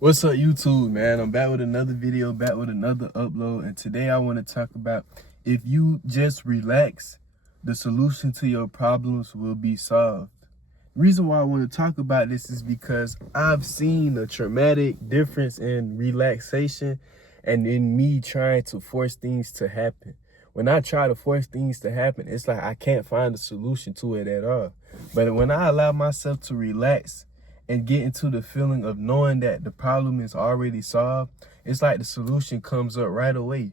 What's up, YouTube, man? I'm back with another video, back with another upload, and today I want to talk about if you just relax, the solution to your problems will be solved. The reason why I want to talk about this is because I've seen a traumatic difference in relaxation and in me trying to force things to happen. When I try to force things to happen, it's like I can't find a solution to it at all. But when I allow myself to relax and get into the feeling of knowing that the problem is already solved, it's like the solution comes up right away.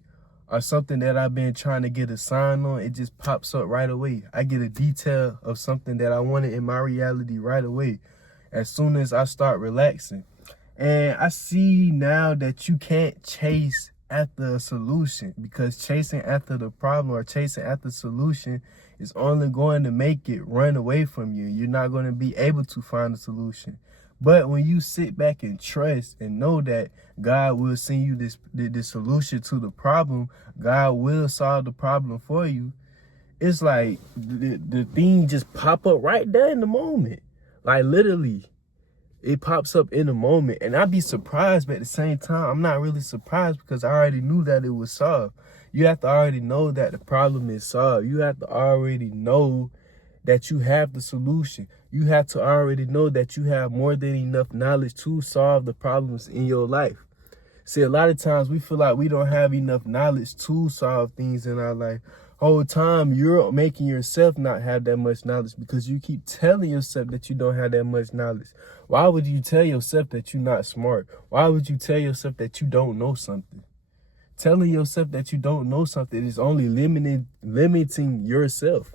Or something that I've been trying to get a sign on, it just pops up right away. I get a detail of something that I wanted in my reality right away as soon as I start relaxing. And I see now that you can't chase after a solution, because chasing after the problem or chasing after the solution is only going to make it run away from you. You're not going to be able to find a solution. But when you sit back and trust and know that God will send you this solution to the problem, God will solve the problem for you, it's like the thing just pop up right there in the moment. Like literally, it pops up in the moment. And I'd be surprised, but at the same time, I'm not really surprised because I already knew that it was solved. You have to already know that the problem is solved. You have to already know that you have the solution. You have to already know that you have more than enough knowledge to solve the problems in your life. See, a lot of times we feel like we don't have enough knowledge to solve things in our life. Whole time you're making yourself not have that much knowledge because you keep telling yourself that you don't have that much knowledge. Why would you tell yourself that you're not smart? Why would you tell yourself that you don't know something? Telling yourself that you don't know something is only limiting yourself.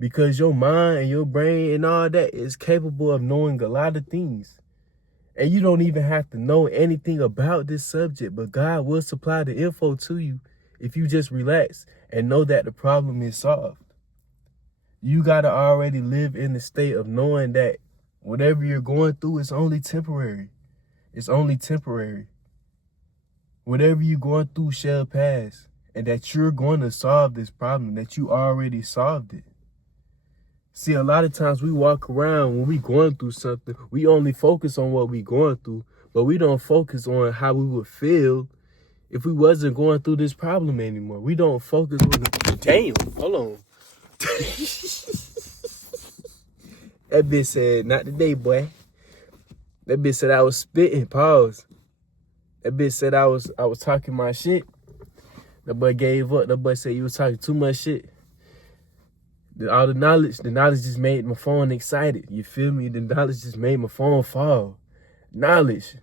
Because your mind and your brain and all that is capable of knowing a lot of things. And you don't even have to know anything about this subject, but God will supply the info to you if you just relax and know that the problem is solved. You got to already live in the state of knowing that whatever you're going through is only temporary. It's only temporary. Whatever you're going through shall pass, and that you're going to solve this problem, that you already solved it. See, a lot of times we walk around when we going through something, we only focus on what we going through, but we don't focus on how we would feel if we wasn't going through this problem anymore. We don't focus on the, damn, hold on. That bitch said, not today, boy. That bitch said I was spitting, pause. That bitch said I was talking my shit. The boy gave up. The boy said you was talking too much shit. All the knowledge just made my phone excited. You feel me? The knowledge just made my phone fall. Knowledge.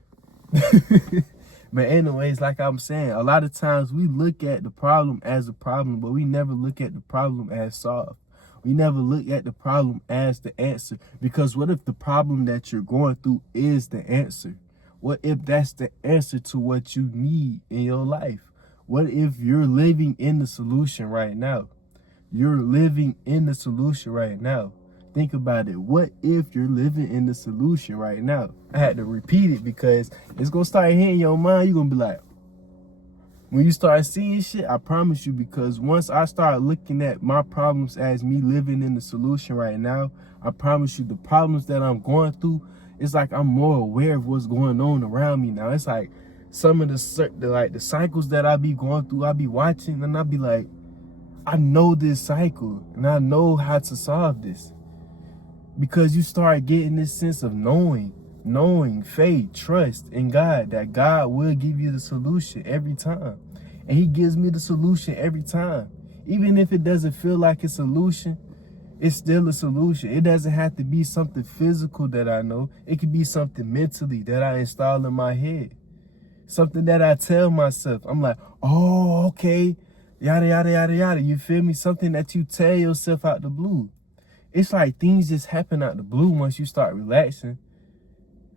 But anyways, like I'm saying, a lot of times we look at the problem as a problem, but we never look at the problem as solved. We never look at the problem as the answer. Because what if the problem that you're going through is the answer? What if that's the answer to what you need in your life? What if you're living in the solution right now? You're living in the solution right now. Think about it. What if you're living in the solution right now? I had to repeat it because it's going to start hitting your mind. You're going to be like, when you start seeing shit, I promise you, because once I start looking at my problems as me living in the solution right now, I promise you the problems that I'm going through, it's like I'm more aware of what's going on around me now. It's like some of the cycles that I be going through, I be watching and I be like, I know this cycle and I know how to solve this. Because you start getting this sense of knowing, faith, trust in God, that God will give you the solution every time. And he gives me the solution every time. Even if it doesn't feel like a solution, it's still a solution. It doesn't have to be something physical that I know. It could be something mentally that I install in my head. Something that I tell myself. I'm like, oh, okay. Yada, yada, yada, yada. You feel me? Something that you tell yourself out the blue. It's like things just happen out the blue once you start relaxing.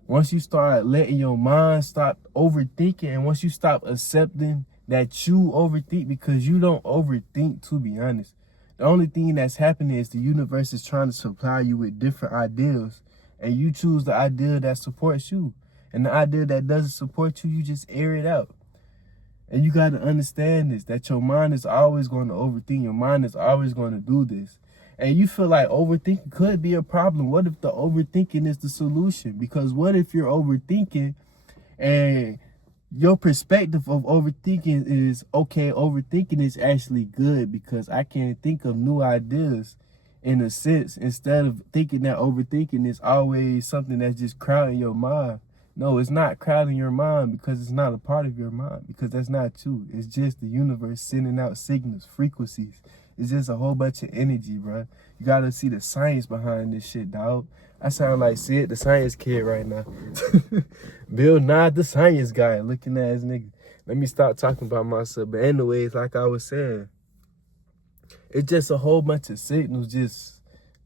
Once you start letting your mind stop overthinking, and once you stop accepting that you overthink, because you don't overthink, to be honest. The only thing that's happening is the universe is trying to supply you with different ideas, and you choose the idea that supports you. And the idea that doesn't support you, you just air it out. And you got to understand this, that your mind is always going to overthink. Your mind is always going to do this. And you feel like overthinking could be a problem. What if the overthinking is the solution? Because what if you're overthinking And your perspective of overthinking is, okay, overthinking is actually good because I can think of new ideas in a sense, instead of thinking that overthinking is always something that's just crowding your mind. No, it's not crowding your mind because it's not a part of your mind, because that's not you. It's just the universe sending out signals, frequencies. It's just a whole bunch of energy, bro. You gotta see the science behind this shit, dog. I sound like Sid, the science kid right now. Bill Nye, the science guy, looking at his nigga. Let me stop talking about myself. But anyways, like I was saying, it's just a whole bunch of signals, just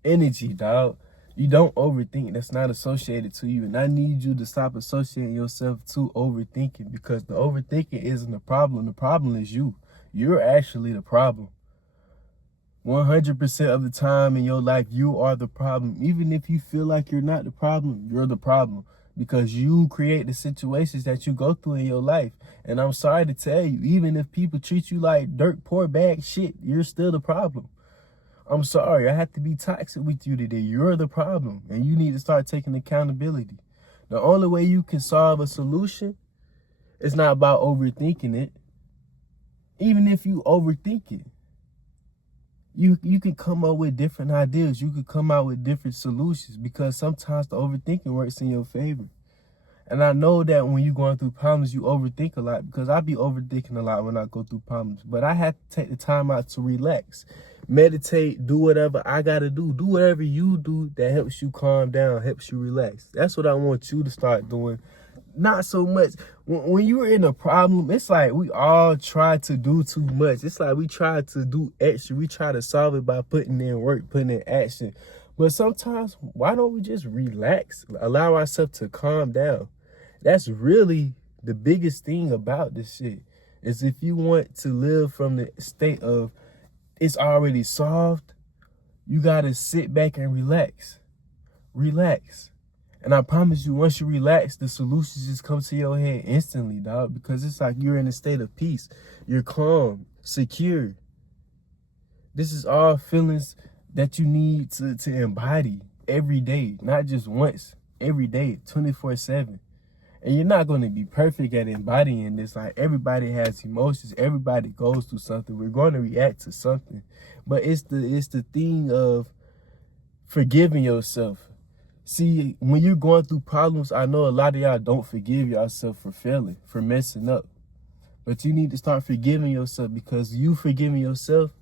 energy, dog. You don't overthink. That's not associated to you. And I need you to stop associating yourself to overthinking, because the overthinking isn't the problem. The problem is you. You're actually the problem. 100% of the time in your life, you are the problem. Even if you feel like you're not the problem, you're the problem, because you create the situations that you go through in your life. And I'm sorry to tell you, even if people treat you like dirt, poor bag shit, you're still the problem. I'm sorry, I have to be toxic with you today. You're the problem, and you need to start taking accountability. The only way you can solve a solution is not about overthinking it. Even if you overthink it, you can come up with different ideas. You could come out with different solutions, because sometimes the overthinking works in your favor. And I know that when you're going through problems, you overthink a lot, because I be overthinking a lot when I go through problems. But I have to take the time out to relax, meditate, do whatever I got to do. Do whatever you do that helps you calm down, helps you relax. That's what I want you to start doing. Not so much when you're in a problem. It's like we all try to do too much. It's like we try to do extra. We try to solve it by putting in work, putting in action. But sometimes, why don't we just relax, allow ourselves to calm down? That's really the biggest thing about this shit, is if you want to live from the state of it's already solved, you gotta sit back and relax. Relax. And I promise you, once you relax, the solutions just come to your head instantly, dog, because it's like you're in a state of peace. You're calm, secure. This is all feelings that you need to embody every day, not just once, every day, 24/7. And you're not going to be perfect at embodying this. Like, everybody has emotions. Everybody goes through something. We're going to react to something. But it's the thing of forgiving yourself. See, when you're going through problems, I know a lot of y'all don't forgive yourself for failing, for messing up. But you need to start forgiving yourself, because you forgiving yourself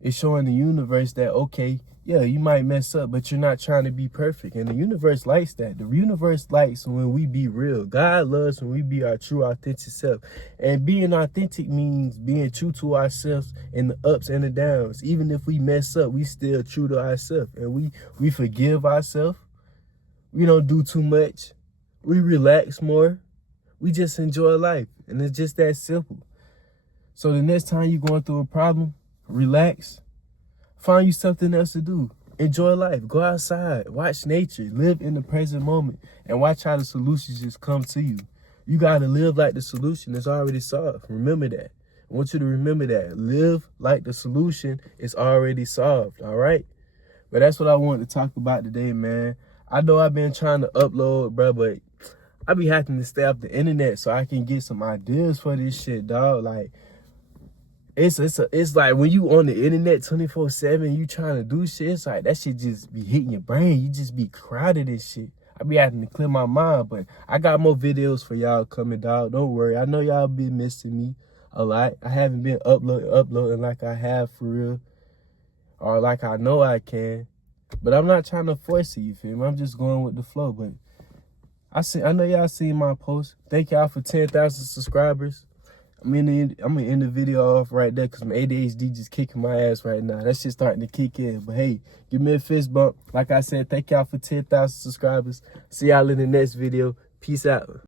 is showing the universe that, okay, yeah, you might mess up, but you're not trying to be perfect. And the universe likes that. The universe likes when we be real. God loves when we be our true, authentic self. And being authentic means being true to ourselves in the ups and the downs. Even if we mess up, we still true to ourselves. And we forgive ourselves. We don't do too much. We relax more. We just enjoy life. And it's just that simple. So the next time you're going through a problem, relax. Find you something else to do. Enjoy life. Go outside. Watch nature. Live in the present moment. And watch how the solutions just come to you. You got to live like the solution is already solved. Remember that. I want you to remember that. Live like the solution is already solved. All right? But that's what I wanted to talk about today, man. I know I've been trying to upload, bro, but I be having to stay off the internet so I can get some ideas for this shit, dog. Like, it's like when you on the internet 24/7, you trying to do shit, it's like that shit just be hitting your brain. You just be crowded and shit. I be having to clear my mind, but I got more videos for y'all coming, dog. Don't worry. I know y'all been missing me a lot. I haven't been uploading like I have for real, or like I know I can. But I'm not trying to force it, you feel me? I'm just going with the flow. But I know y'all seen my post. Thank y'all for 10,000 subscribers. I'm gonna end the video off right there, because my ADHD just kicking my ass right now. That shit starting to kick in. But hey, give me a fist bump. Like I said, thank y'all for 10,000 subscribers. See y'all in the next video. Peace out.